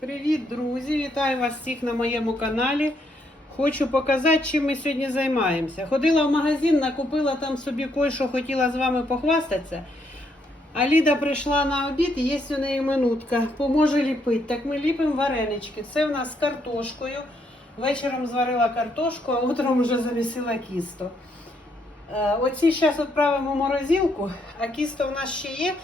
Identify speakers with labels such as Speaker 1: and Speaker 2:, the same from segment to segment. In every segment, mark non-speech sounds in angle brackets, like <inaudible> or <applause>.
Speaker 1: Привіт, друзі! Вітаю вас всіх на моєму каналі. Хочу показати, чим ми сьогодні займаємося. Ходила в магазин, накупила там собі кое-що хотіла з вами похвастатися. А Ліда прийшла на обід і є у неї минутка. Поможе ліпити. Так ми ліпимо варенички. Це в нас з картошкою. Вечором зварила картошку, а утром вже замісила кісто. Е, Оці зараз відправимо в морозилку, а кісто в нас ще є,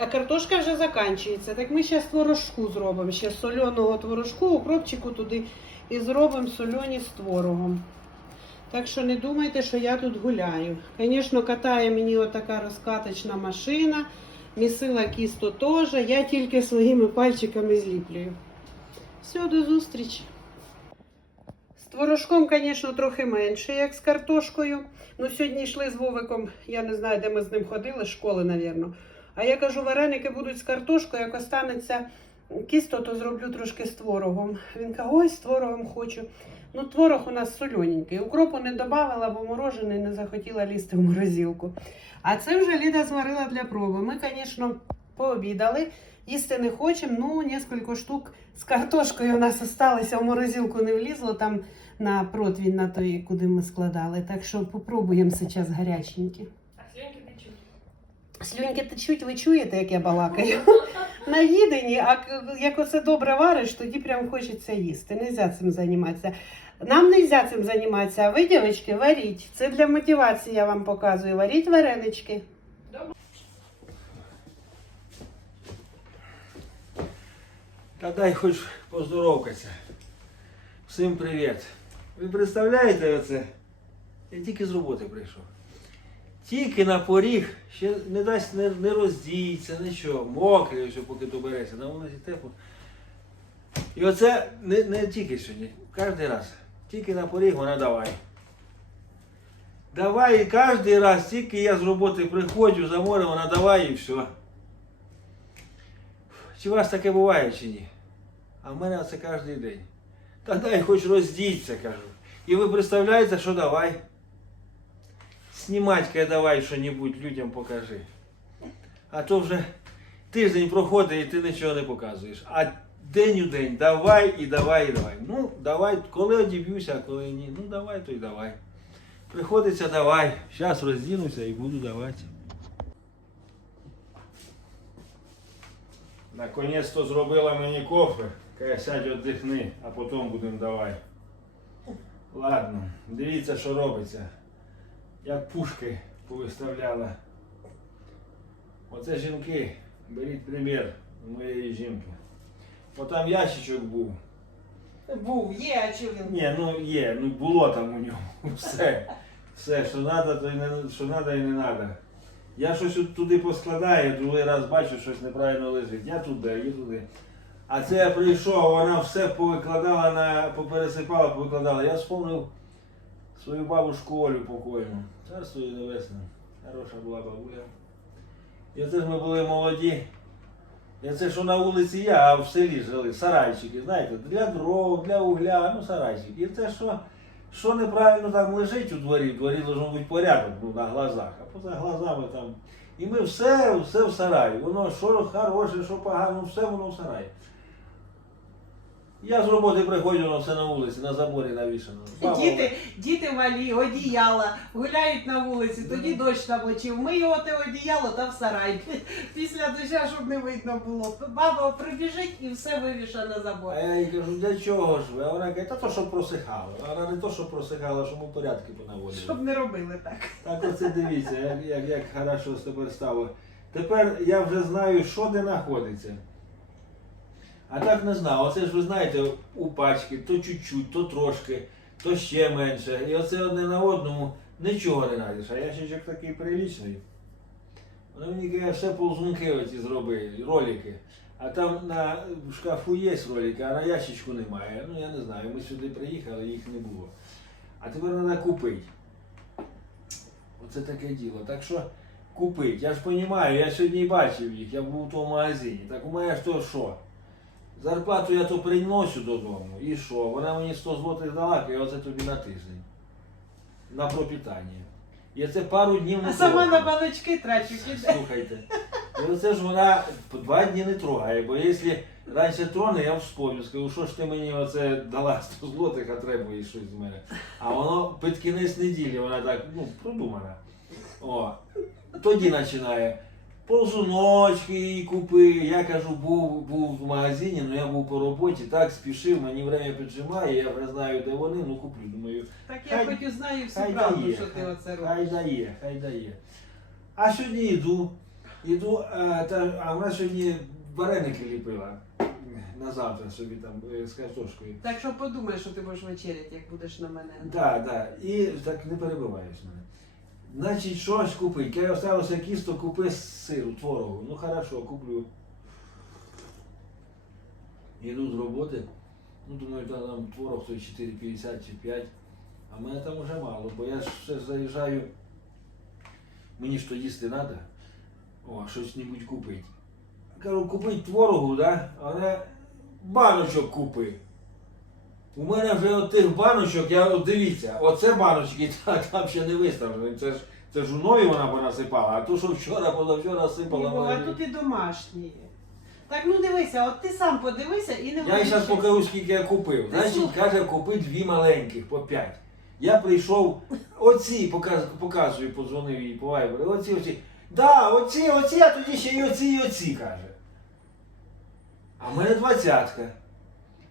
Speaker 1: а картошка вже закінчується. Так ми зараз творожку зробимо. Ще соляного творожку, укропчику туди і зробимо сольоні з творогом. Так що не думайте, що я тут гуляю. Звісно, катає мені отака розкаточна машина, місила кісто теж. Я тільки своїми пальчиками зліплюю. Все, до зустрічі. З творожком, звісно, трохи менше, як з картошкою. Ну, сьогодні йшли з Вовиком, я не знаю, де ми з ним ходили, школи, мабуть. А я кажу, вареники будуть з картошкою, як останеться кісто, то зроблю трошки з творогом. Він каже, ой, з творогом хочу. Ну, творог у нас солененький. Укропу не додавала, бо морожений не захотіла лізти в морозилку. А це вже Ліда зварила для проби. Ми, звісно, пообідали. Їсти не хочемо, ну, кілька штук з картошкою у нас залишилося, в морозилку не влізло там на противень, на той, куди ми складали. Так що попробуємо зараз гаряченькі. Слюньки течуть, ви чуєте, як я балакаю? <laughs> Наїдені, а як оце добре вариш, тоді прям хочеться їсти. Нельзя цим займатися. Нам нельзя цим займатися, а ви, дівчатки, варіть. Це для мотивації я вам показую. Варіть варенички.
Speaker 2: Та дай хоч поздоровкатися. Всім привіт. Ви представляєте оце? Я тільки з роботи прийшов. Тільки на поріг, ще не дасть не, не роздіється, нічого. Мокрий, що поки добереться, на вулиці тепло. І оце не, не тільки сьогодні, кожен раз. Тільки на поріг вона давай. Давай і кожен раз, тільки я з роботи приходжу за море, вона давай і все. Чи у вас таке буває чи ні? А в мене це кожен день. Та дай хоч роздіться, кажу. І ви представляєте, що давай. Снімать-ка давай що-небудь людям покажи. А то вже тиждень проходить і ти нічого не показуєш. А день у день давай і давай і давай. Ну, давай, коли одіб'юся, а коли ні. Ну давай, то й давай. Приходиться давай. Зараз роздінуся і буду давати. Наконець-то зробила мені кофе. Каже, сядь віддихни, а потім будемо давай. Ладно, дивіться, що робиться. Як пушки повиставляла. Оце жінки. Беріть примір моєї жінки. Бо там ящичок був.
Speaker 1: Був, є, а чи він?
Speaker 2: Ні, ну є, ну було там у ньому. <laughs> Все. Все, що треба, то й не що треба і не треба. Я щось от туди поскладаю, другий раз бачу, щось неправильно лежить. Я туди, я туди. А це я прийшов, вона все повикладала на, попересипала, повикладала. Я вспомнив свою бабушку Олю покойну. Царство їй небесне. Хороша була бабуля. І оце ж ми були молоді. І це що на вулиці я, а в селі жили, сарайчики, знаєте, для дров, для угля, ну сарайчики. І це що, що неправильно там лежить у дворі, в дворі должен бути порядок ну, на глазах, а поза глазами там. І ми все, все в сараї. Воно що хороше, що погано, все воно в сараї. Я з роботи приходжу, воно все на вулиці, на заборі навішано.
Speaker 3: Діти, діти малі, одіяла, гуляють на вулиці, тоді дощ намочив. Ми його те одіяло та в сарай. <laughs> Після доща, щоб не видно було. Баба прибіжить і все вивіша на забор.
Speaker 2: А я їй кажу, для чого ж ви? А вона каже, та то, щоб просихало. А вона не то, щоб просихало, щоб у порядки понаводили.
Speaker 3: Щоб не робили так.
Speaker 2: Так оце дивіться, як, як, як хорошо тепер стало. Тепер я вже знаю, що де знаходиться. А так не знав. Оце ж ви знаєте, у пачки то чуть-чуть, то трошки, то ще менше. І оце одне на одному нічого не знайдеш. А ящичок такий прилічний. Вона мені каже, все ползунки оці зроби, ролики. А там на шкафу є ролики, а на ящичку немає. Ну я не знаю. Ми сюди приїхали, їх не було. А тепер треба купити. Оце таке діло. Так що купити. Я ж розумію, я сьогодні бачив їх, я був у тому магазині. Так у мене ж то що? Зарплату я то приношу додому. І що? Вона мені 100 злотих дала, і оце тобі на тиждень. На пропитання. І це пару днів не
Speaker 3: А сама на баночки трачу. кидаю.
Speaker 2: Слухайте. І оце ж вона два дні не трогає, бо якщо раніше троне, я вспомню, скажу, що ж ти мені оце дала 100 злотих, а требує щось з мене. А воно під кінець неділі, вона так, ну, продумана. О, тоді починає. Ползуночки їй купи. Я кажу, був, був в магазині, але я був по роботі, так спішив, мені время піджимає, я вже знаю, де вони, ну куплю. Думаю,
Speaker 1: Так я
Speaker 2: Хай-
Speaker 1: хоч і знаю всю
Speaker 2: хай
Speaker 1: правду,
Speaker 2: дає,
Speaker 1: що ти
Speaker 2: хай-
Speaker 1: оце
Speaker 2: Хай дає, хай дає. А сьогодні йду, йду, а, та, а вона сьогодні вареники ліпила. На завтра собі там з картошкою.
Speaker 1: Так що подумай, що ти будеш вечеряти, як будеш на мене.
Speaker 2: Так, так. І так не перебиваєш мене. Значить, щось купити. Я залишилося кісто, купи сиру, творогу. Ну хорошо, куплю. Іду з роботи. Ну, думаю, та там творог той 4,50 чи 5. А мене там вже мало, бо я ще заїжджаю. Мені то їсти треба. О, щось небудь купити. Кажу, купить творогу, да? а вона баночок купи. У мене вже от тих баночок, я от дивіться, оце баночки, <laughs> та, там ще не виставлені. Це ж це ж у нові вона понасипала, а то, що вчора, позавчора сипала.
Speaker 1: Ні, а
Speaker 2: вона-
Speaker 1: тут і домашні є. Так ну дивися, от ти сам подивися і не
Speaker 2: Я зараз покажу, скільки я купив.
Speaker 1: Ти
Speaker 2: Значить,
Speaker 1: слухай.
Speaker 2: каже, купи дві маленьких по п'ять. Я прийшов, оці, показ, показую, подзвонив їй по вайбері, оці, оці. Да, оці, оці, а тоді ще й оці, і оці, каже. А в мене двадцятка.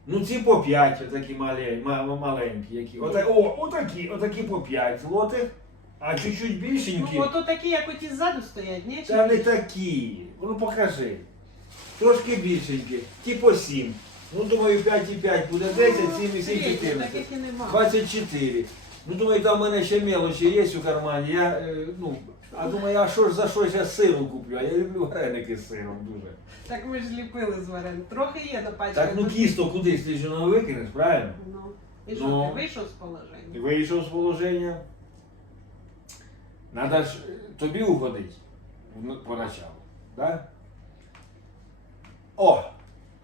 Speaker 2: Ну ці по 5, отакі малень- ма- маленькі, які. Отак, о, отакі, отакі по 5 злотих, а чуть-чуть більшенькі.
Speaker 1: Ну, ото такі, як оті ззаду стоять, ні?
Speaker 2: Та не такі. Ну покажи. Трошки більшенькі. Ті по 7. Ну думаю 5,5 буде 10, 7 і 7, 14.
Speaker 1: Таких і нема.
Speaker 2: 24. Ну думаю, там в мене ще мелочі є у кармані. Я, е, ну, а думаю, а що ж за що я сиру куплю? А я люблю вареники з сиром дуже.
Speaker 1: Так ми ж ліпили з варен. Трохи є на пачці.
Speaker 2: Так ну кісто кудись ти ж воно викинеш, правильно?
Speaker 1: Ну. І що,
Speaker 2: Ну.
Speaker 1: ти вийшов з положення?
Speaker 2: Вийшов з положення. Надо ж е, тобі угодити поначалу. Да? О!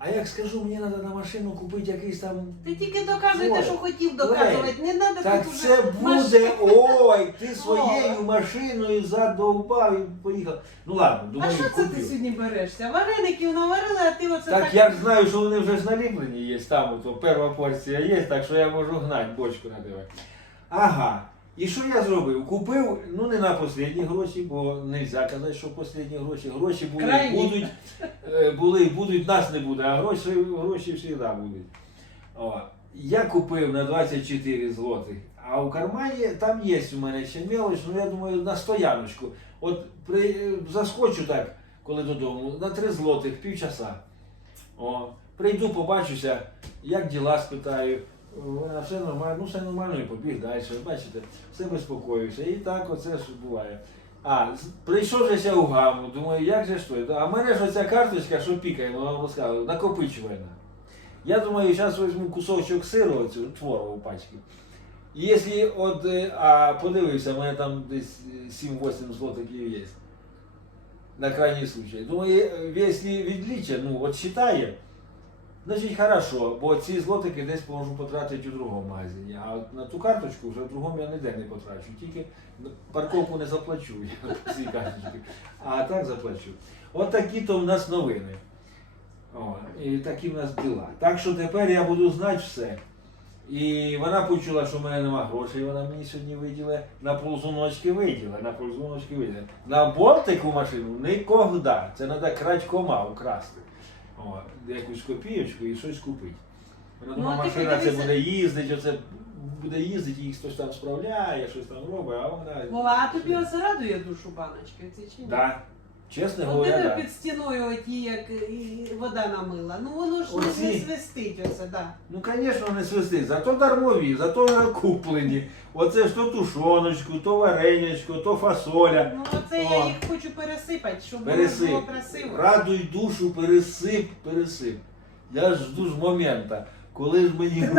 Speaker 2: А як скажу, мені треба на машину купити якийсь там.
Speaker 1: Ти тільки доказуй те, що хотів доказувати. Не треба
Speaker 2: Так
Speaker 1: тут
Speaker 2: це
Speaker 1: уже
Speaker 2: буде, ой, ти своєю машиною задовбав і поїхав. Ну ладно,
Speaker 1: А
Speaker 2: думаю,
Speaker 1: що це ти
Speaker 2: куплю.
Speaker 1: сьогодні берешся? Вареників наварили, а ти оце
Speaker 2: Так
Speaker 1: так.
Speaker 2: я ж знаю, що вони вже ж наліплені є там, то перша порція є, так що я можу гнати бочку на тебе. Ага. І що я зробив? Купив, ну не на останні гроші, бо не можна казати, що останні гроші. Гроші були,
Speaker 1: Крайні.
Speaker 2: будуть, е, були, будуть, нас не буде, а гроші, гроші завжди будуть. О, я купив на 24 злотих, а у кармані там є у мене ще мелоч, ну я думаю, на стояночку. От при, заскочу так, коли додому, на 3 злотих, півчаса. О, прийду, побачуся, як діла спитаю. Вона все нормально, ну все нормально і побіг далі. Бачите, все безпокоюся. І так оце ж буває. А, прийшов же я у гаму, думаю, як же то? А в мене ж оця карточка, що пікає, ми вам розказували, накопичувальна. Я думаю, зараз візьму кусочок сиру, цю твору у пачки. Якщо от, е, а подивився, в мене там десь е, 7-8 злотиків є. На крайній случай. Думаю, е, якщо відліче, ну от считає, значить хорошо, бо ці злотики десь можу потратити у другому магазині. А на ту карточку вже в другому я ніде не потрачу. Тільки парковку не заплачу <laughs> я по цій карточці. А так заплачу. От такі то в нас новини. О, і такі в нас діла. Так що тепер я буду знати все. І вона почула, що в мене нема грошей, вона мені сьогодні виділа. На ползуночки виділа, на ползуночки виділа. На бортику машину ніколи. Це треба крадькома украсти. О, якусь копійочку і щось купити. Вона
Speaker 1: Ну,
Speaker 2: машина це буде їздити, оце буде їздити, їх хтось там справляє, щось там робить, а вона.
Speaker 1: Вова, а тобі оце радує душу баночки? це чи ні?
Speaker 2: Да. Чесно
Speaker 1: От
Speaker 2: говоря,
Speaker 1: диви
Speaker 2: да.
Speaker 1: під стіною оті, як і вода намила. Ну воно ж не,
Speaker 2: Оці.
Speaker 1: не свистить оце, да.
Speaker 2: Ну, звісно, не свистить. Зато дармові, зато вже куплені. Оце ж то тушоночку, то варенячко, то фасоля.
Speaker 1: Ну оце
Speaker 2: О.
Speaker 1: я їх хочу пересипати, щоб воно
Speaker 2: Пересип.
Speaker 1: було красиво.
Speaker 2: Радуй душу, пересип, пересип. Я ж жду ж момента, коли ж мені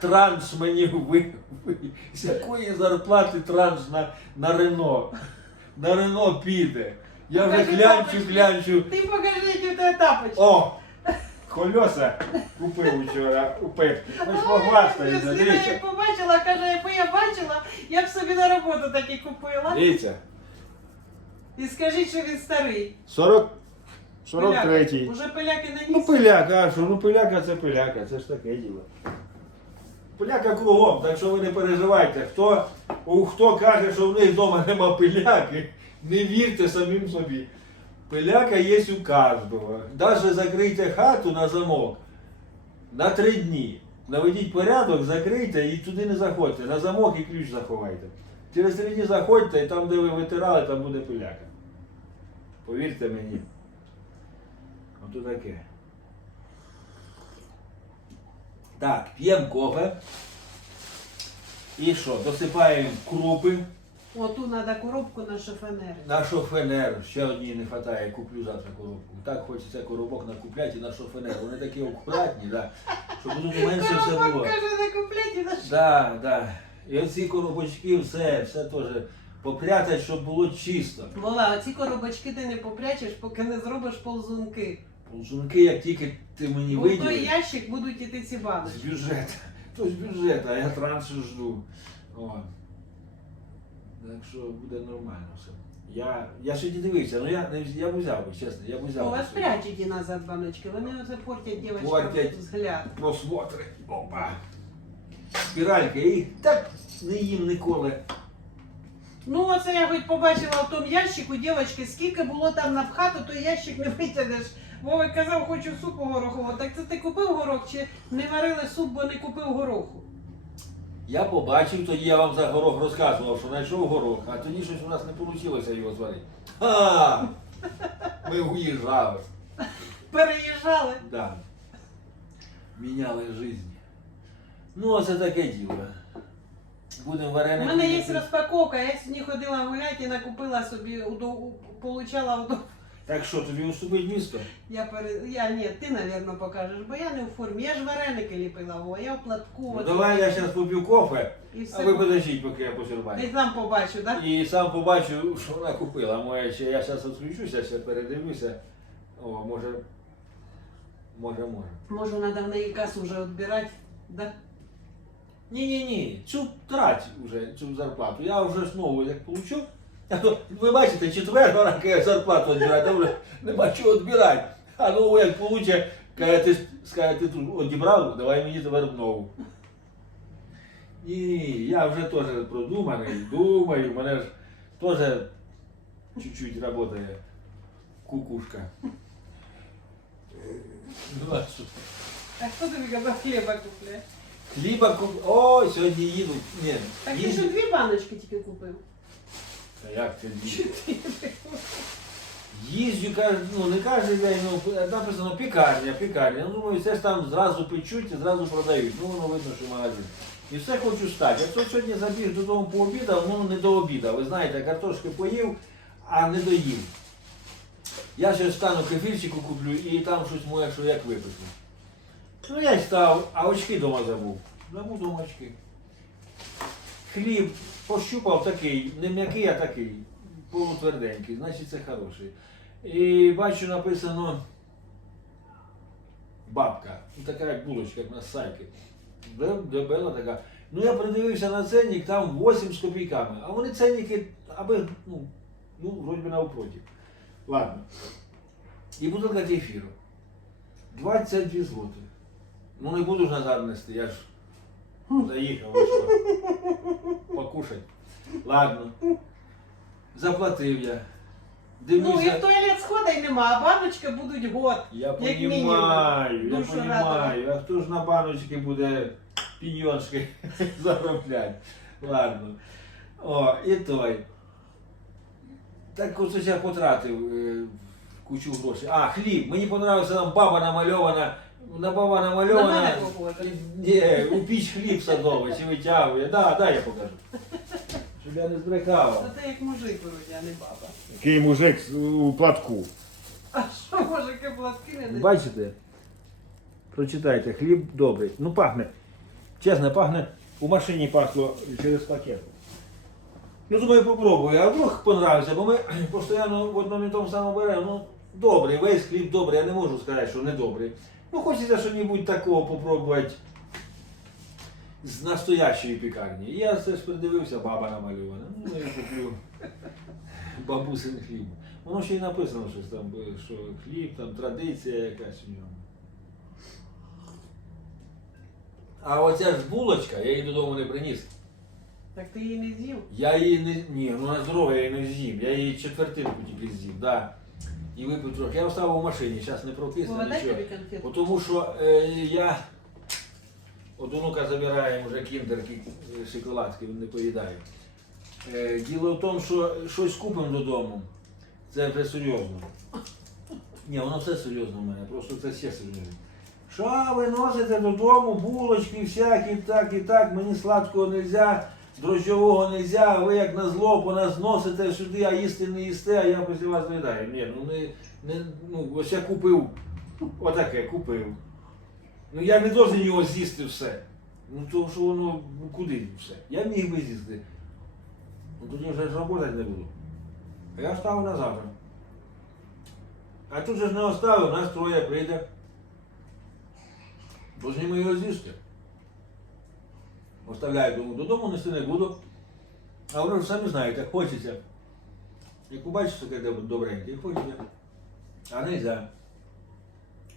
Speaker 2: транш мені ви, ви- з якої зарплати транш на, на Рено. На Рено піде. Я вже
Speaker 1: Покажи тапочки.
Speaker 2: клянчу.
Speaker 1: Ти покажи, які у тебе тапочки.
Speaker 2: О! Колеса купив вчора. Хоч похвастається,
Speaker 1: Сліна
Speaker 2: дивіться.
Speaker 1: як побачила, каже, якби я бачила, я б собі на роботу такі купила.
Speaker 2: Дивіться.
Speaker 1: І скажіть, що він старий.
Speaker 2: 40, 43-й.
Speaker 1: Уже пиляки на
Speaker 2: Ну, пиляка, а що? Ну, пиляка це пиляка, це ж таке діло. Пиляка кругом, так що ви не переживайте. Хто, у, хто каже, що в них вдома нема пиляки, не вірте самим собі. Пиляка є у кожного. Навіть закрийте хату на замок на три дні. Наведіть порядок, закрийте і туди не заходьте. На замок і ключ заховайте. Через три дні заходьте і там, де ви витирали, там буде пиляка. Повірте мені. Ото таке. Так, п'ємо кофе. І що? Досипаємо крупи.
Speaker 1: Оту треба коробку на шифонери.
Speaker 2: На шофенер. Ще одній не вистачає, куплю завтра коробку. Так хочеться коробок накупляти і на шофенер. Вони такі акуратні, да, щоб тут менше все було.
Speaker 1: Коробок каже, не куплять і на що.
Speaker 2: Да, да. І оці коробочки, все, все теж попрятать, щоб було чисто.
Speaker 1: Вова, оці коробочки ти не попрячеш, поки не зробиш ползунки.
Speaker 2: Ползунки, як тільки ти мені
Speaker 1: Бо в той ящик будуть іти ці
Speaker 2: З
Speaker 1: баночки.
Speaker 2: бюджету. То з бюджету, а я транші жду. О. Так що буде нормально все. Я, я ще не дивився, ну я, я б взяв би, чесно, я б взяв
Speaker 1: У
Speaker 2: би.
Speaker 1: вас
Speaker 2: собі.
Speaker 1: прячуть і назад баночки, вони оце портять дівчатам
Speaker 2: Портять.
Speaker 1: взгляд.
Speaker 2: Просмотри. Опа. Спіральки, я їх так не їм ніколи.
Speaker 1: Ну, оце я хоч побачила в тому ящику, дівчатки, скільки було там напхато, то ящик не витягнеш. Вова казав, хочу супу горохового. Так це ти купив горох чи не варили суп, бо не купив гороху?
Speaker 2: Я побачив, тоді я вам за горох розказував, що знайшов горох, а тоді щось у нас не вийшло його зварити. Ха! Ми уїжджали.
Speaker 1: Переїжджали.
Speaker 2: Да. Міняли життя. Ну, а це таке діло. Будемо
Speaker 1: У мене є розпаковка, я сьогодні ходила гуляти і накупила собі, получала удо-
Speaker 2: Так що, тобі уступить місто?
Speaker 1: Я пере... я ні, ти, напевно, покажеш, бо я не в формі. Я ж вареники ліпила, о, я в платку.
Speaker 2: Ну,
Speaker 1: от-
Speaker 2: давай я зараз поп'ю кофе,
Speaker 1: І
Speaker 2: а ви подождіть, поки я посірбаю.
Speaker 1: Десь там побачу, так?
Speaker 2: І сам побачу, що вона купила. Моя, ще я зараз відключуся, ще передивлюся. О, може, може, може.
Speaker 1: Може, треба в неї касу вже відбирати, да?
Speaker 2: Ні-ні-ні, цю трать вже, цю зарплату. Я вже знову як получу. а то, Ви бачите, четверта рака зарплату відбирати, а вже нема чого відбирати. А ну як получе, каже, ти, скаже, ти тут одібрав, давай мені тепер нову. Ні, я вже теж продуманий, думаю, в мене ж теж чуть-чуть працює кукушка. Ну, а що?
Speaker 1: А хто тобі казав хліба купляє?
Speaker 2: Хліба куп... О, сьогодні їдуть. Ні,
Speaker 1: Так ти
Speaker 2: їдуть.
Speaker 1: ж дві баночки тільки купив.
Speaker 2: Як це їздять? Їздю, каже, ну не кожен день, ну написано пікарня, пікарня. Ну думаю, це ж там зразу печуть і зразу продають. Ну воно видно, що магазин. І все хочу стати. Якщо сьогодні забіг додому пообідав, ну не до обіда. Ви знаєте, картошки поїв, а не доїв. Я ще стану кефірчику куплю і там щось моє, що як випишу. Ну я й став, а очки вдома забув. Забув дома очки. Хліб пощупав такий, не м'який, а такий, полутверденький, значить це хороший. І бачу написано бабка. Ну, така як булочка, як на сайті. Дебела така. Ну я придивився на ценник, там 8 з копійками. А вони ценники, аби, ну, ну, вроді би навпроти. Ладно. І бутилка кефіру. 22 злоти. Ну не буду ж назад нести, я ж заїхав, ви що? Покушать. Ладно. Заплатив я.
Speaker 1: Ну і в
Speaker 2: Дивлюся.
Speaker 1: туалет сходай нема, а баночки будуть год.
Speaker 2: Я
Speaker 1: як мінімум.
Speaker 2: понімаю, я
Speaker 1: Душу
Speaker 2: понімаю. А хто ж на баночки буде піньоншки <laughs> заробляти? Ладно. О, і той. Так ось ось я потратив е, кучу грошей. А, хліб. Мені подобався там баба намальована. На баба намальована.
Speaker 1: похоже.
Speaker 2: Ні, у піч хліб садовий, чи витягує. Да, да, я покажу. Щоб я не збрехав.
Speaker 1: Та ти як мужик вроді, а не баба.
Speaker 2: Який мужик у платку.
Speaker 1: А що мужики платки не дають?
Speaker 2: Бачите? Прочитайте, хліб добрий. Ну пахне. Чесно, пахне. У машині пахло через пакет. Ну, думаю, попробую. А вдруг понравиться, бо ми <clears throat> постійно в одному і тому самому беремо. Ну, добрий, весь хліб добрий, я не можу сказати, що не добрий. Ну, хочеться щось такого попробувати з настоящої пікарні. І Я все ж придивився, баба намальована. Ну, я куплю <laughs> бабусин хліб. Воно ще й написано щось там, що хліб, там традиція якась у ньому. А оця ж булочка, я її додому не приніс.
Speaker 1: Так ти її не з'їв?
Speaker 2: Я її не. Ні, ну на здоров'я я її не з'їм. Я її четвертинку тільки з'їв, да. І випив трохи. Я оставив у машині, зараз не
Speaker 1: Вова,
Speaker 2: нічого. Бо Тому що е, я от онука забирає вже кіндерки, е, шоколадки, він не поїдає. Е, діло в тому, що щось купимо додому. Це вже серйозно. Ні, воно все серйозно в мене, просто це все серйозно. Що ви носите додому, булочки всякі, так і так, мені сладкого не можна, дрожжового не можна, а ви як на зло по нас носите сюди, а їсти не їсте, а я після вас доїдаю. Ні, ну не, не ну, ось я купив, отаке купив. Ну я не должен його з'їсти все. Ну то що воно, ну куди все? Я міг би з'їсти. Ну тоді вже ж не буду. А я ставив на завтра. А тут же ж не оставив, нас троє прийде. Бо ними його з'їсти. Оставляю дому додому, нести не буду. А воно ж самі знаєте, хочеться. Як побачиш таке доб- добреньке, хочеться. А не можна.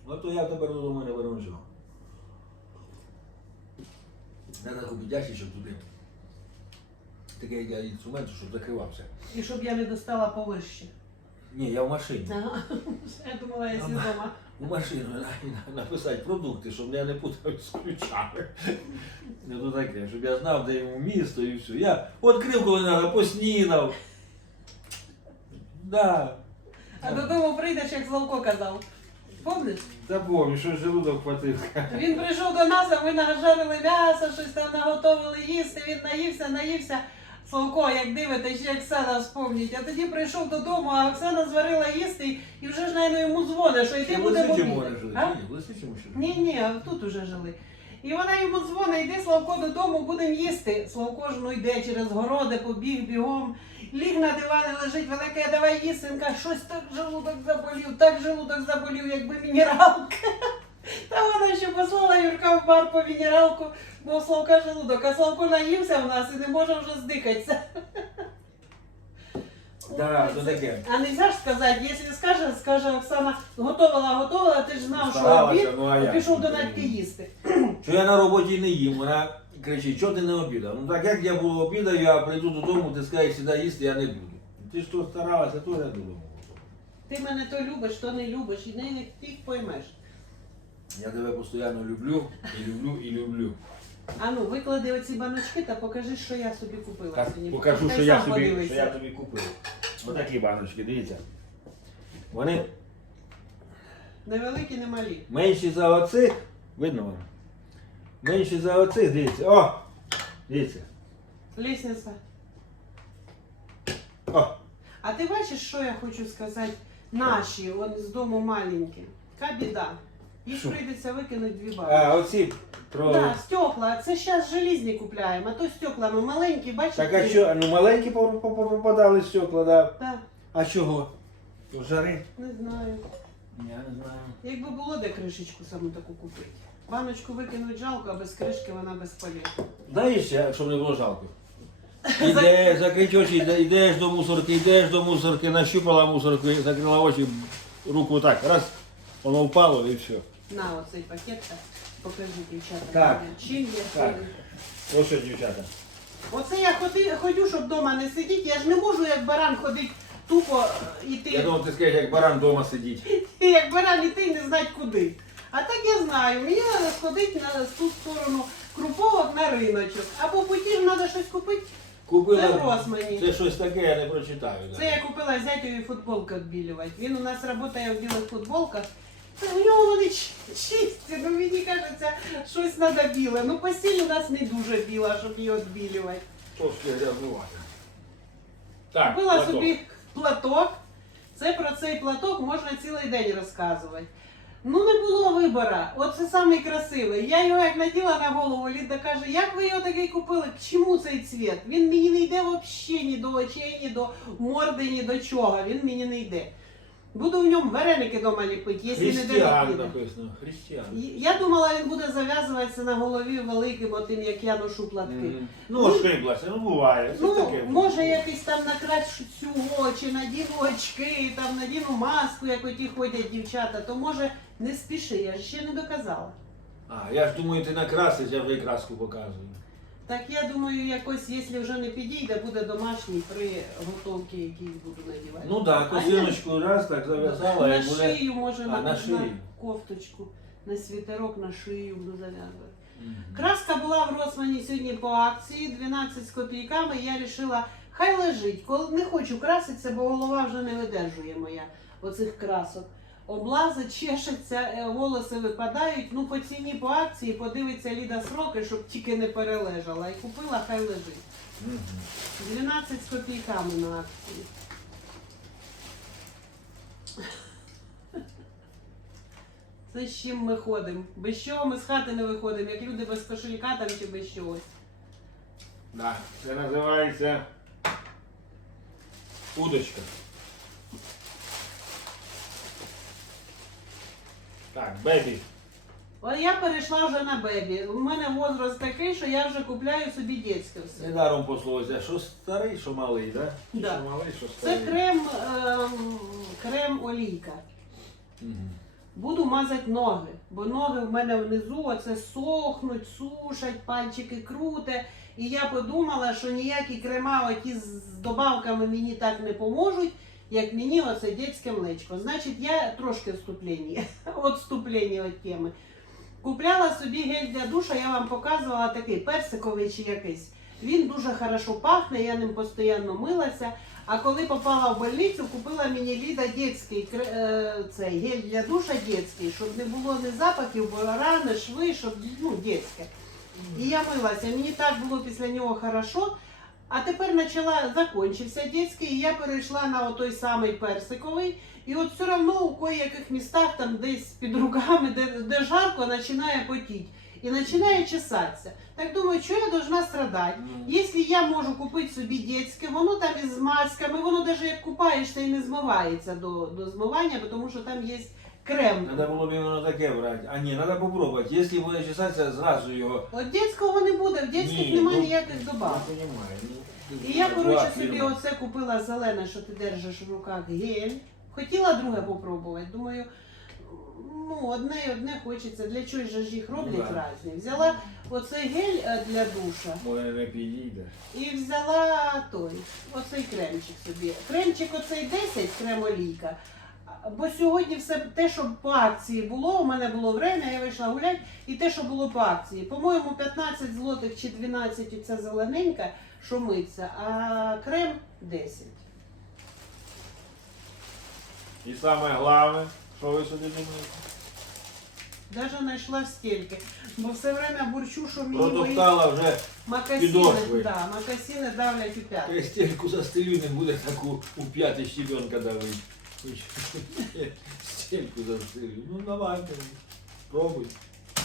Speaker 2: Ну то я тепер додому не беру нічого. Треба купити ящичок туди. Такий я інструмент, щоб закривався.
Speaker 1: І щоб я не достала повище.
Speaker 2: Ні, я в машині.
Speaker 1: Ага. <laughs> Я думала, я свідома.
Speaker 2: У машину на- на- написати продукти, щоб я не путав з ключами. Не то таке, щоб я знав, де йому місто і все. Я відкрив, коли треба, поснідав. Да.
Speaker 1: А додому прийдеш, як Славко казав. Помниш?
Speaker 2: Та помню, що желудок хватив.
Speaker 1: Він прийшов до нас, а ми нажарили м'ясо, щось там наготовили їсти, він наївся, наївся. Славко, як дивитесь, як Оксана вспомнить. А тоді прийшов додому, а Оксана зварила їсти і вже ж, навіть, йому дзвонить, що йти буде
Speaker 2: жили? Ні.
Speaker 1: Ні, тут уже жили. І вона йому дзвонить, йди, Славко, додому, будемо їсти. Славко ж ну йде через городи, побіг бігом. Ліг на дивані, лежить велике, давай їсти. Він каже, щось так желудок заболів, так желудок заболів, якби мінералка. <laughs> Та вона ще послала Юрка в бар по мінералку, бо Славка желудок, а Славко наївся в нас і не може вже здихатися.
Speaker 2: Да, то таке.
Speaker 1: А не можна ж сказати, якщо скаже, скаже Оксана, готувала, готувала, ти ж знав, що
Speaker 2: Старалася,
Speaker 1: обід,
Speaker 2: ну, а як?
Speaker 1: пішов до Надьки їсти.
Speaker 2: Що я на роботі не їм, вона кричить, що ти не обідав? Ну так як я був обідав, я прийду додому, ти скажеш, сюди їсти, я не буду. Ти ж то старалася, то я додому.
Speaker 1: Ти мене то любиш, то не любиш, і не, не фіг поймеш.
Speaker 2: Я тебе постійно люблю, і люблю, і люблю.
Speaker 1: А ну, виклади оці баночки та покажи, що я собі купила
Speaker 2: Так,
Speaker 1: сьогодні.
Speaker 2: покажу,
Speaker 1: Та й
Speaker 2: що я,
Speaker 1: сам
Speaker 2: собі,
Speaker 1: подивися.
Speaker 2: що я тобі купив. Отакі баночки, дивіться. Вони
Speaker 1: Невеликі, не малі.
Speaker 2: менші за оцих. Видно воно? Менші за оцих, дивіться. О! Дивіться.
Speaker 1: Лісниця.
Speaker 2: О!
Speaker 1: А ти бачиш, що я хочу сказати? Наші, вони з дому маленькі. Яка біда. Їх
Speaker 2: Що?
Speaker 1: прийдеться викинути дві банки.
Speaker 2: А, оці про.
Speaker 1: Да, стекла. Це зараз желізні купляємо, а то стеклами маленькі, бачиш?
Speaker 2: Так а що, ну маленькі поп- поп- попадали стекла, да.
Speaker 1: Так,
Speaker 2: А чого? Жари?
Speaker 1: не знаю.
Speaker 2: Я не знаю.
Speaker 1: Якби було де кришечку саму таку купити. Баночку викинуть жалко, а без кришки вона безполезна.
Speaker 2: Знаєш, ще, щоб не було жалко. <laughs> Ідеш, закрить очі, йде- йдеш до мусорки, йдеш до мусорки, нащупала мусорку, закрила очі, руку так, раз, воно впало і все.
Speaker 1: На оцей пакет, так, покажи дівчата.
Speaker 2: Так.
Speaker 1: Чим я
Speaker 2: Так.
Speaker 1: ходю.
Speaker 2: Ось що, дівчата.
Speaker 1: Оце я ходи, ходю, щоб вдома не сидіти. Я ж не можу як баран ходити тупо е, іти.
Speaker 2: Я думав, ти скажеш, як баран вдома сидіть.
Speaker 1: Як баран іти і не знати куди. А так я знаю, мені треба сходити на ту сторону круповок на риночок. А по путі ж треба щось купити. Це
Speaker 2: Купила.
Speaker 1: гроз мені.
Speaker 2: Це щось таке, я не прочитаю. да.
Speaker 1: Це я купила зятєві футболки відбілювати. Він у нас працює в білих футболках. У нього вони чисті, ну мені кажеться, щось треба біле. Ну постіль у нас не дуже біла, щоб її відбілювати.
Speaker 2: Трошки грязнувати. Так,
Speaker 1: Купила
Speaker 2: платок.
Speaker 1: собі платок. Це про цей платок можна цілий день розказувати. Ну не було вибора. Оце самий красивий. Я його як наділа на голову, Ліда каже, як ви його такий купили? К чому цей цвіт? Він мені не йде взагалі ні до очей, ні до морди, ні до чого. Він мені не йде. Буду в ньому вареники дома ліпити, якщо не
Speaker 2: Християн
Speaker 1: доліпити.
Speaker 2: написано. Християн.
Speaker 1: Я думала, він буде зав'язуватися на голові великим, отим, як я ношу платки.
Speaker 2: Мгм. Ну, ошиблася, ну буває. Це
Speaker 1: Ну,
Speaker 2: таке.
Speaker 1: може якийсь там накрась цього, чи надіну очки, там надіну маску, як оті ходять дівчата, то може не спіши, я ж ще не доказала.
Speaker 2: А, я ж думаю, ти накрасиш, я вже і краску показую.
Speaker 1: Так я думаю, якось, якщо вже не підійде, буде домашній при готовці, який буду надівати.
Speaker 2: Ну так,
Speaker 1: А я-
Speaker 2: раз так зав'язала
Speaker 1: на
Speaker 2: і буде.
Speaker 1: шию, може, на,
Speaker 2: на шию.
Speaker 1: кофточку, на світерок, на шию буду зав'язувати. Краска була в Росмані сьогодні по акції, 12 з копійками. Я вирішила, хай лежить. Коли не хочу краситися, бо голова вже не видержує моя оцих красок. Облазить, чешеться, е, волоси випадають. Ну, по ціні по акції подивиться Ліда сроки, щоб тільки не перележала. І купила, хай лежить.
Speaker 2: Мгм.
Speaker 1: 12 з копійками на акції. Це з чим ми ходимо. Без чого ми з хати не виходимо, як люди без кошелька там чи без чогось.
Speaker 2: Да, це називається удочка. Так, бебі.
Speaker 1: От я перейшла вже на бебі. У мене возраст такий, що я вже купляю собі дітське все.
Speaker 2: Недаром пословиця, що старий, що малий, да?
Speaker 1: Да.
Speaker 2: Що малий, що
Speaker 1: Це
Speaker 2: старий.
Speaker 1: крем, ем, крем олійка.
Speaker 2: Мгм.
Speaker 1: Буду мазати ноги, бо ноги в мене внизу оце сохнуть, сушать, пальчики круте. І я подумала, що ніякі крема оті з добавками мені так не поможуть, як мені оце дітське млечко. Значить, я трошки вступлення, відступлення <laughs> від теми. Купляла собі гель для душа, я вам показувала такий персиковий чи якийсь. Він дуже хорошо пахне, я ним постійно милася. А коли попала в больницю, купила мені Ліда дітський е, цей гель для душа дітський, щоб не було ні запахів, бо рани, шви, щоб ну, дітське. І я милася, мені так було після нього хорошо. А тепер почала закінчився дітський, і я перейшла на той самий персиковий. І от все одно у кое-яких містах, там десь під руками, де, де жарко, починає потіти. І починає чесатися. Так думаю, що я должна страдати?
Speaker 2: Мгм.
Speaker 1: Якщо я можу купити собі дітське, воно там із масками, воно навіть як купаєшся і не змивається до, до змивання, тому що там є крем.
Speaker 2: Надо було б іменно таке брати. А ні, треба попробувати. Якщо буде чесатися, зразу його.
Speaker 1: От дітського не буде, в дітських
Speaker 2: Ні,
Speaker 1: немає
Speaker 2: ну,
Speaker 1: ніяких добавок.
Speaker 2: Я розумію. Ну,
Speaker 1: І я, коротше, собі оце купила зелене, що ти держиш в руках гель. Хотіла друге попробувати. Думаю, ну, одне і одне хочеться. Для чого ж їх роблять
Speaker 2: Ну, да.
Speaker 1: різні? Взяла оцей гель е, для душа.
Speaker 2: Може не підійде.
Speaker 1: І взяла той, оцей кремчик собі. Кремчик оцей 10, крем олійка. Бо сьогодні все те, що по акції було, у мене було время, я вийшла гуляти, і те, що було по акції. По-моєму, 15 злотих чи 12 ця зелененька, що миться, а крем 10.
Speaker 2: І саме головне, що ви собі думаєте?
Speaker 1: Даже знайшла стільки. Бо все время бурчу, що мені мої
Speaker 2: Протоптала вже
Speaker 1: макасіни,
Speaker 2: підошви.
Speaker 1: да, макасіни давлять у п'ятки.
Speaker 2: стельку застелю, не буде таку у п'ятий щебенка давити. Стельку застелю. Ну давайте, пробуй.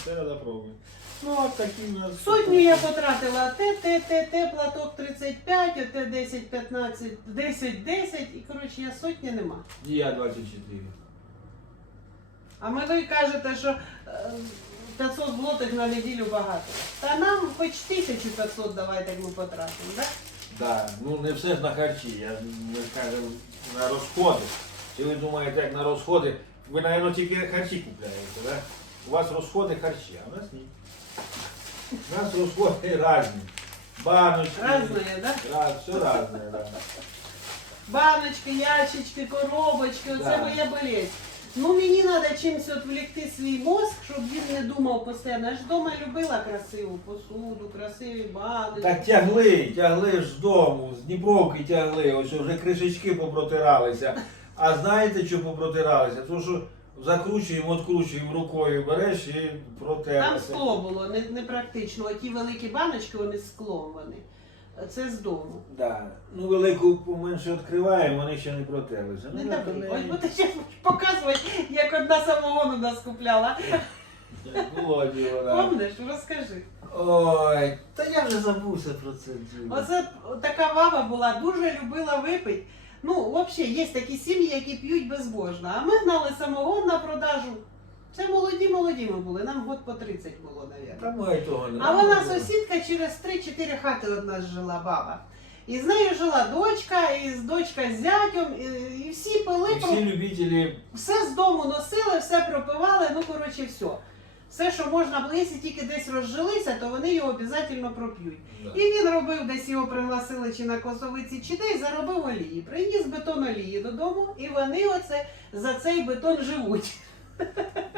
Speaker 2: Треба пробувати. Ну, от такі у нас.
Speaker 1: Сотню я потратила те, те, те, те, платок 35, оте 10, 15, 10, 10, і коротше я сотні нема.
Speaker 2: І я 24.
Speaker 1: А ми ви кажете, що е, 500 злотих на неділю багато. Та нам хоч 1500 давайте ми потратимо, так?
Speaker 2: Да, ну не все ж на харчі, я ми кажемо на розходи. Чи ви думаєте, як на розходи? Ви, мабуть, тільки харчі купляєте, да? У вас розходи харчі, а у нас ні. У нас розходи різні. Баночки.
Speaker 1: Разные, да?
Speaker 2: Раз, все разне, да.
Speaker 1: Баночки, ящички, коробочки, оце
Speaker 2: Да.
Speaker 1: моя болезнь. Ну мені треба чимось відволікти свій мозк, щоб він не думав постійно. Я ж вдома любила красиву посуду, красиві баночки.
Speaker 2: Так тягли, тягли ж з дому, з Дніпровки тягли, ось вже кришечки попротиралися. А знаєте, що попротиралися? Тому що закручуємо, откручуємо рукою, береш і
Speaker 1: Там
Speaker 2: протерлися.
Speaker 1: скло було, не, непрактично. Оті великі баночки, вони з склом вони. Це з дому.
Speaker 2: Да. Ну, велику поменше відкриваємо, вони ще не протерлися.
Speaker 1: Не
Speaker 2: Ну,
Speaker 1: так.
Speaker 2: так,
Speaker 1: Ось буде ще показувати, як одна самогону нас купляла.
Speaker 2: Було діло, да.
Speaker 1: Помниш? Розкажи.
Speaker 2: Ой, та я вже забувся про це діло.
Speaker 1: Оце така баба була, дуже любила випити. Ну, взагалі, є такі сім'ї, які п'ють безбожно. А ми гнали самогон на продажу. Це молоді, молоді ми були, нам год по 30 було,
Speaker 2: не
Speaker 1: А вона сусідка через 3-4 хати од нас жила баба. І з нею жила дочка, і з дочка з зятем, і, і всі пили,
Speaker 2: І всі любителі
Speaker 1: все з дому носили, все пропивали, ну коротше, все. Все, що можна якщо тільки десь розжилися, то вони його обов'язково проп'ють.
Speaker 2: да.
Speaker 1: І він робив, десь його пригласили чи на косовиці, чи де, заробив олії. Приніс бетон олії додому, і вони оце за цей бетон живуть.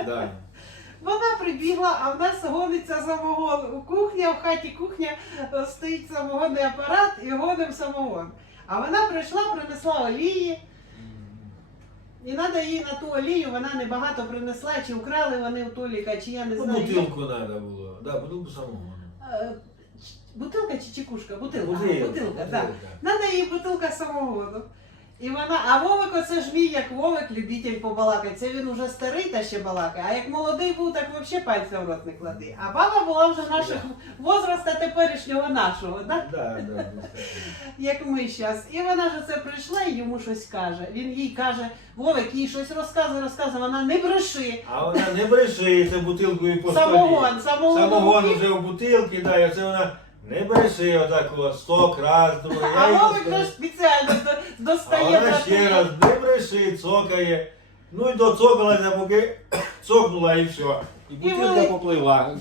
Speaker 2: Да.
Speaker 1: Вона прибігла, а в нас гониться самогон. У кухні, в хаті кухня е, стоїть самогонний апарат і гоним самогон. А вона прийшла, принесла олії, і треба їй на ту олію, вона небагато принесла, чи украли вони у Толіка, чи я не
Speaker 2: Ну,
Speaker 1: знаю.
Speaker 2: бутилку треба було. Да, бутилку самого.
Speaker 1: Е, ч- Бутилка чи чекушка? Бутилка. Бутилка,
Speaker 2: Бутилка,
Speaker 1: бутилка так. Надо їй бутилка самогону. І вона, а Вовик оце ж мій, як Вовик, любитель побалакати. Це він уже старий та ще балакає. А як молодий був, так взагалі пальця в рот не клади. А баба була вже наших возраста теперішнього нашого, так?
Speaker 2: Да, да, да.
Speaker 1: як ми зараз. І вона ж це прийшла і йому щось каже. Він їй каже, Вовик, їй щось розказує, розказує, вона не бреши.
Speaker 2: А вона не бреши, це бутилкою по столі.
Speaker 1: Самогон, самогон.
Speaker 2: Самогон вже в бутилки, да, і це вона не бреши отако, сток раз, другий.
Speaker 1: А Вовик вже спеціально до-
Speaker 2: А
Speaker 1: достає
Speaker 2: вона ще раз не бреши, цокає. Ну і доцокалася, поки цокнула і все. І бутилка
Speaker 1: вели-
Speaker 2: попливла.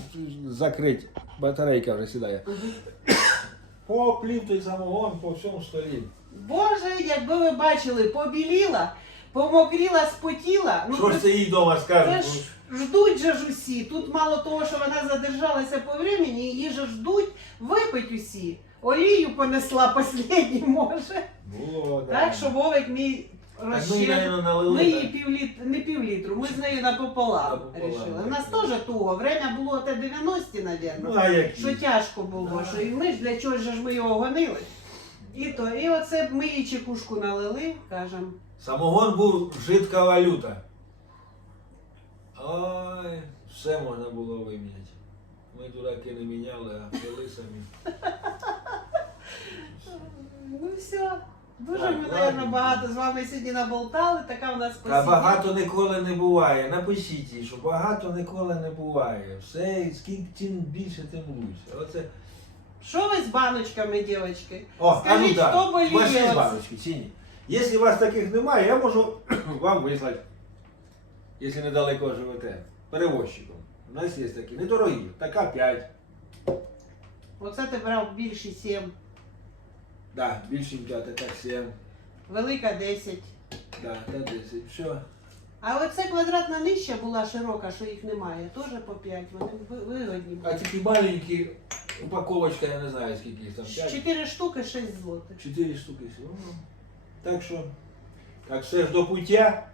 Speaker 2: Закрить. Батарейка вже сідає. Поплів той самогон по всьому столі.
Speaker 1: Боже, якби ви бачили, побіліла, помокріла, спотіла. Ну,
Speaker 2: Що ж
Speaker 1: це-
Speaker 2: їй вдома
Speaker 1: це
Speaker 2: скажуть?
Speaker 1: ж ждуть же ж усі. Тут мало того, що вона задержалася по времени, її же ждуть випить усі. Олію понесла последню, може.
Speaker 2: Було, да.
Speaker 1: Так що Вовик мій
Speaker 2: Так ми налили.
Speaker 1: Ми її
Speaker 2: так.
Speaker 1: півлітру, не півлітру, ми з нею напополам
Speaker 2: Напополам,
Speaker 1: рішили. У нас теж туго. Время було те 90-ті,
Speaker 2: Ну,
Speaker 1: мабуть.
Speaker 2: а?
Speaker 1: Що тяжко було,
Speaker 2: Да.
Speaker 1: що і ми ж для чого ж ми його гонили. І то, і оце ми їй чекушку налили, кажемо.
Speaker 2: Самогон був жидка валюта. Ой, все можна було виміняти. Ми дураки не міняли, а пили самі.
Speaker 1: Ну все. Дуже
Speaker 2: Так,
Speaker 1: ми,
Speaker 2: ладно.
Speaker 1: мабуть, багато з вами сьогодні наболтали, така в нас
Speaker 2: Та багато ніколи не буває. Напишіть їй, що багато ніколи не буває. Все, скільки чим більше, тим лучше. Оце.
Speaker 1: Що ви з баночками, дівчатки?
Speaker 2: О,
Speaker 1: Скажіть,
Speaker 2: а ну, да.
Speaker 1: хто боліє
Speaker 2: У вас є
Speaker 1: оце?
Speaker 2: баночки чи ні? Якщо у вас таких немає, я можу <clears throat> вам вислати, якщо недалеко живете, перевозчиком. У нас є такі, недорогі, така 5.
Speaker 1: Оце ти брав більші 7,
Speaker 2: Да, більшенька, така 7.
Speaker 1: велика 10.
Speaker 2: Да, та 10. Все.
Speaker 1: А оце квадратна нижча була широка, що їх немає, теж по 5. Вони ви- вигодні
Speaker 2: А
Speaker 1: були.
Speaker 2: такі маленькі, упаковочка, я не знаю, скільки їх там. 5.
Speaker 1: 4 штуки 6 злотих.
Speaker 2: 4 штуки всього. Ну, Так що, так все ж до пуття.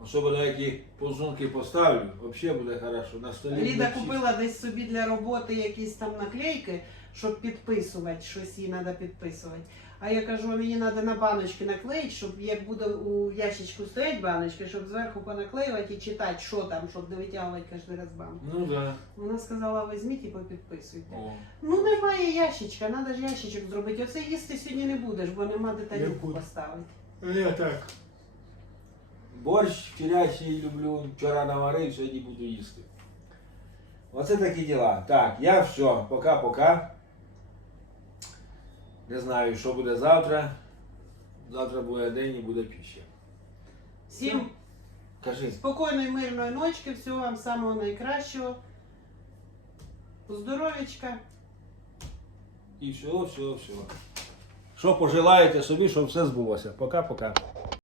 Speaker 2: Особливо як їх ползунки поставлю, взагалі буде хорошо. На столі.
Speaker 1: Ліда
Speaker 2: буде
Speaker 1: купила десь собі для роботи якісь там наклейки, щоб підписувати, щось їй треба підписувати. А я кажу, а мені треба на баночки наклеїти, щоб як буде у ящичку стоять баночки, щоб зверху понаклеювати і читати, що там, щоб не витягувати кожен раз банку.
Speaker 2: Ну да.
Speaker 1: Вона сказала, візьміть і попідписуйте.
Speaker 2: О.
Speaker 1: Ну немає ящичка, треба ж ящичок зробити. Оце їсти сьогодні не будеш, бо нема де тарілку
Speaker 2: буду.
Speaker 1: поставити.
Speaker 2: Я так. Борщ вчорашній люблю, вчора наварив, сьогодні буду їсти. Оце такі діла. Так, я все, пока-пока. Не знаю, що буде завтра. Завтра буде день і буде піща.
Speaker 1: Всім
Speaker 2: Кажи.
Speaker 1: спокійної, мирної ночки, всього вам самого найкращого. Здоров'ячка.
Speaker 2: І все, все, все. Що пожелаєте собі, щоб все збулося. Пока-пока.